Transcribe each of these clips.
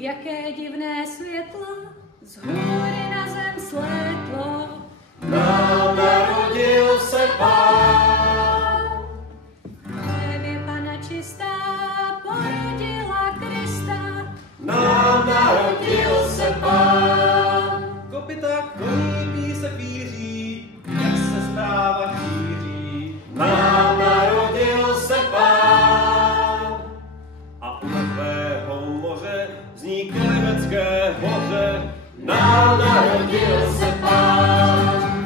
Jaké divné světlo z hůry na zem slétlo. Nám narodil se Pán. Nebe Pana čistá porodila Krista. Nám narodil se Pán. Kopyta koní písek víří, jak se zpráva šíří. Nám narodil se Pán. A u mrtvého moře zní klebecké hoře. Nám narodil se Pán.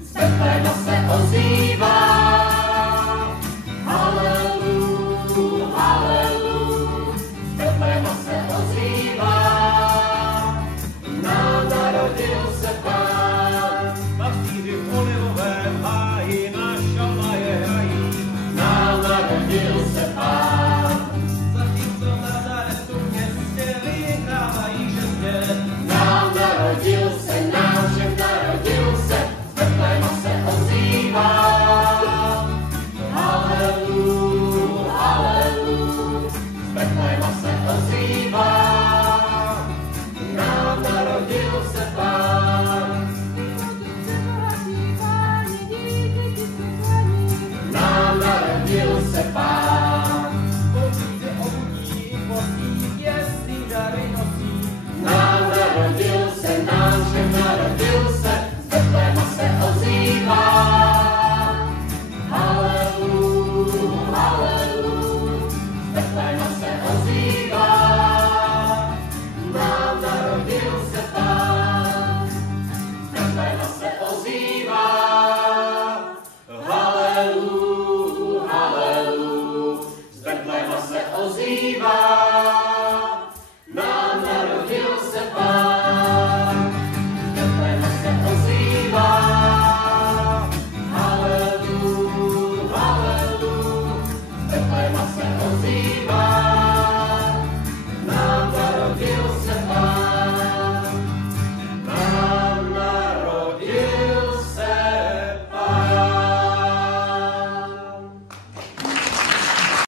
Z Betléma se ozývá. Halelu, halelu. Z Betléma se ozývá. Nám narodil se Pán. Pastýři v olivovém háji na šalaje hrají. Nám narodil se Pán. Zatímco v Nazaretu městě vyhrávají žezně. Nám narodil se, nám všem narodil se, z Betléma se ozývá. Halelu, halelu, z Betléma se ozývá. Nám narodil se Pán. Nám narodil se Pán. Chodí se obudí, postí, jestli dary nosí. Nám narodil se, nám všem narodil se, z Betléma se ozývá. Halelu, halelu, z Betléma se ozývá. Nám narodil se Pán. Z Betléma se ozývá. Halelu, halelu, z Betléma se ozývá.